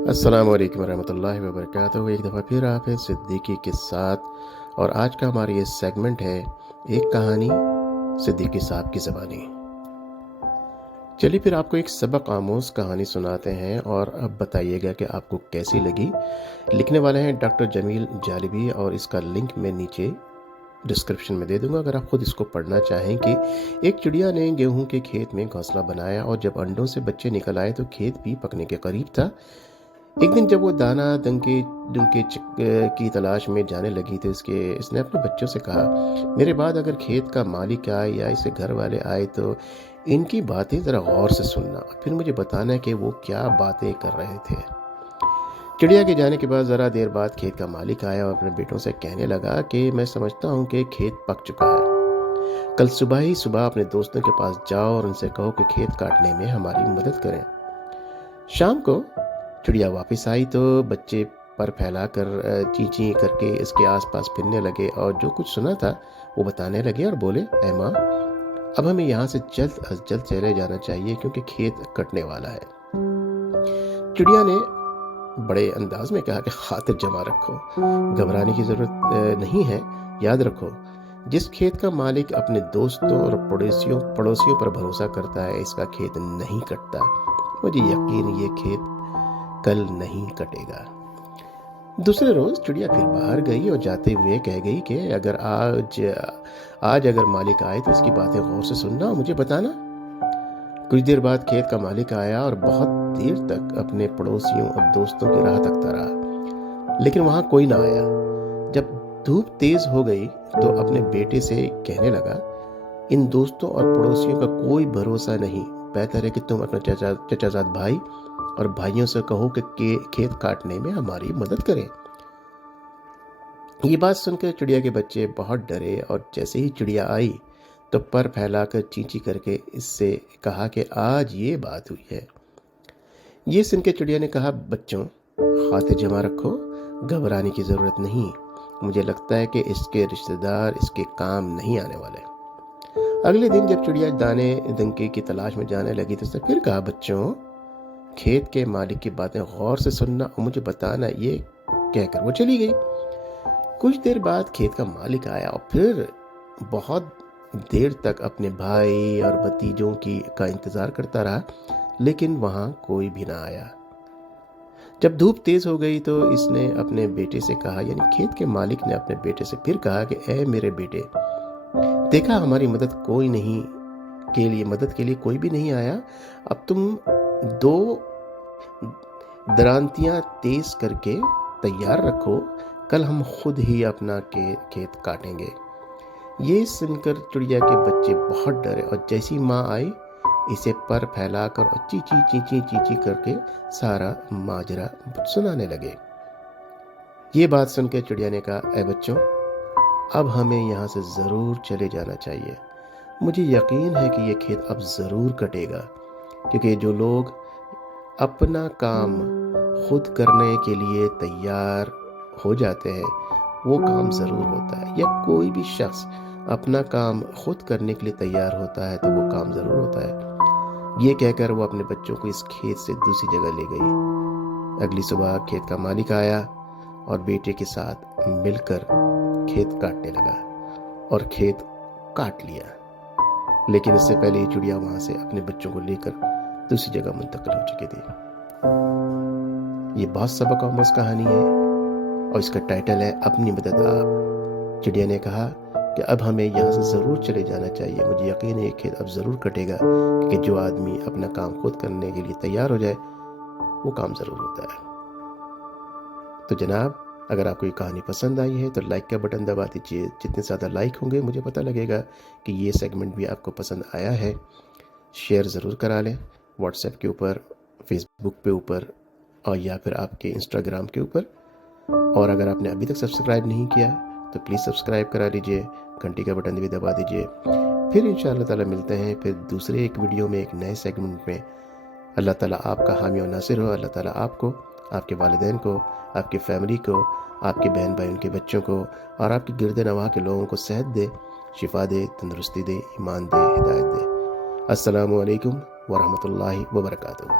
अस्सलाम वालेकुम रहमतुल्लाहि व बरकातहू। एक दफ़ा फिर आप हैं सिद्दीकी के साथ और आज का हमारा ये सेगमेंट है एक कहानी सिद्दीकी साहब की ज़बानी। चलिए फिर आपको एक सबक आमोज़ कहानी सुनाते हैं और अब बताइएगा कि आपको कैसी लगी। लिखने वाले हैं डॉक्टर जमील जालिबी और इसका लिंक मैं नीचे डिस्क्रिप्शन में दे दूंगा अगर आप खुद इसको पढ़ना चाहें। कि एक चिड़िया ने गेहूं के खेत में घोंसला बनाया और जब अंडों से बच्चे निकल आए तो खेत भी पकने के करीब था। एक दिन जब वो दाना दंके दुनके की तलाश में जाने लगी तो इसने अपने बच्चों से कहा, मेरे बाद अगर खेत का मालिक आए या इसे घर वाले आए तो इनकी बातें ज़रा गौर से सुनना और फिर मुझे बताना कि वो क्या बातें कर रहे थे। चिड़िया के जाने के बाद ज़रा देर बाद खेत का मालिक आया और अपने बेटों से कहने लगा कि मैं समझता हूँ कि खेत पक चुका है। कल सुबह ही सुबह अपने दोस्तों के पास जाओ और उनसे कहो कि खेत काटने में हमारी मदद करें। शाम को चिड़िया वापस आई तो बच्चे पर फैलाकर चीं-चीं करके इसके आसपास फिरने लगे और जो कुछ सुना था वो बताने लगे और बोले, ऐ माँ, अब हमें यहाँ से जल्द अज जल्द चले जाना चाहिए क्योंकि खेत कटने वाला है। चिड़िया ने बड़े अंदाज में कहा कि खातिर जमा रखो, घबराने की जरूरत नहीं है। याद रखो, जिस खेत का मालिक अपने दोस्तों और पड़ोसियों पर भरोसा करता है, इसका खेत नहीं कटता। मुझे यकीन ये खेत कल नहीं कटेगा। दूसरे रोज चिड़िया फिर बाहर गई और जाते हुए कह गई कि अगर आज अगर मालिक आए तो इसकी बातें गौर से सुनना और मुझे बताना। कुछ देर बाद खेत का मालिक आया और बहुत देर तक अपने पड़ोसियों और दोस्तों की राह तकता रहा, लेकिन वहां कोई ना आया। जब धूप तेज हो गई तो अपने बेटे से कहने लगा, इन दोस्तों और पड़ोसियों का कोई भरोसा नहीं। बेहतर है कि तुम अपने चचाजाद भाई और भाइयों से कहो कि खेत काटने में हमारी मदद करें। ये बात सुनकर चिड़िया के बच्चे बहुत डरे और जैसे ही चिड़िया आई तो पर फैलाकर चींची करके इससे कहा कि आज ये बात हुई है। ये सुनकर चिड़िया ने कहा, बच्चों, खातिर जमा रखो, घबराने की जरूरत नहीं। मुझे लगता है कि इसके रिश्तेदार इसके काम नहीं आने वाले। अगले दिन जब चिड़िया दाने दंके की तलाश में जाने लगी तो उसने फिर कहा, बच्चों, खेत के मालिक की बातें गौर से सुनना और मुझे बताना। ये कहकर वो चली गई। कुछ देर बाद खेत का मालिक आया और फिर बहुत देर तक अपने भाई और भतीजों का इंतजार करता रहा, लेकिन वहां कोई भी ना आया। जब धूप तेज हो गई तो इसने अपने बेटे से कहा, यानी खेत के मालिक ने अपने बेटे से फिर कहा कि ऐ मेरे बेटे, देखा हमारी मदद के लिए कोई भी नहीं आया। अब तुम दो दरांतियां तेज करके तैयार रखो, कल हम खुद ही अपना खेत काटेंगे। ये सुनकर चिड़िया के बच्चे बहुत डरे और जैसी माँ आई इसे पर फैलाकर और चींची करके सारा माजरा सुनाने लगे। ये बात सुनकर चिड़िया ने कहा, ऐ बच्चों, अब हमें यहाँ से जरूर चले जाना चाहिए। मुझे यकीन है कि ये खेत अब जरूर कटेगा, क्योंकि जो लोग अपना काम खुद करने के लिए तैयार हो जाते हैं वो काम ज़रूर होता है। या कोई भी शख्स अपना काम खुद करने के लिए तैयार होता है तो वो काम ज़रूर होता है। ये कहकर वो अपने बच्चों को इस खेत से दूसरी जगह ले गई। अगली सुबह खेत का मालिक आया और बेटे के साथ मिलकर खेत काटने लगा और खेत काट लिया। लेकिन इससे पहले चिड़िया वहां से अपने बच्चों को लेकर दूसरी जगह मुंतकिल हो चुकी थी। ये बहुत सबक आमोज़ कहानी है और इसका टाइटल है अपनी मदद आप। चिड़िया ने कहा कि अब हमें यहाँ से ज़रूर चले जाना चाहिए। मुझे यकीन है ये खेत अब ज़रूर कटेगा, क्योंकि जो आदमी अपना काम खुद करने के लिए तैयार हो जाए वो काम ज़रूर होता है। तो जनाब, अगर आपको ये कहानी पसंद आई है तो लाइक का बटन दबा दीजिए। जितने ज़्यादा लाइक होंगे मुझे पता लगेगा कि ये सेगमेंट भी आपको पसंद आया है। शेयर ज़रूर करा लें व्हाट्सएप के ऊपर, फेसबुक पे ऊपर और या फिर आपके इंस्टाग्राम के ऊपर। और अगर आपने अभी तक सब्सक्राइब नहीं किया तो प्लीज़ सब्सक्राइब करा लीजिए, घंटी का बटन भी दबा दीजिए। फिर इंशाअल्लाह ताला मिलते हैं फिर दूसरे एक वीडियो में, एक नए सेगमेंट में। अल्लाह ताला आपका हामी और नासिर हो। अल्लाह ताला आपको, आपके वालिदैन को, आपकी फैमिली को, आपके बहन भाई उनके बच्चों को और आपके गिरद नवाह के लोगों को सेहत दे, शिफा दे, तंदुरुस्ती दे, ईमान दे, हिदायत दे। अस्सलामु अलैकुम व रहमतुल्लाहि व बरकातुहू।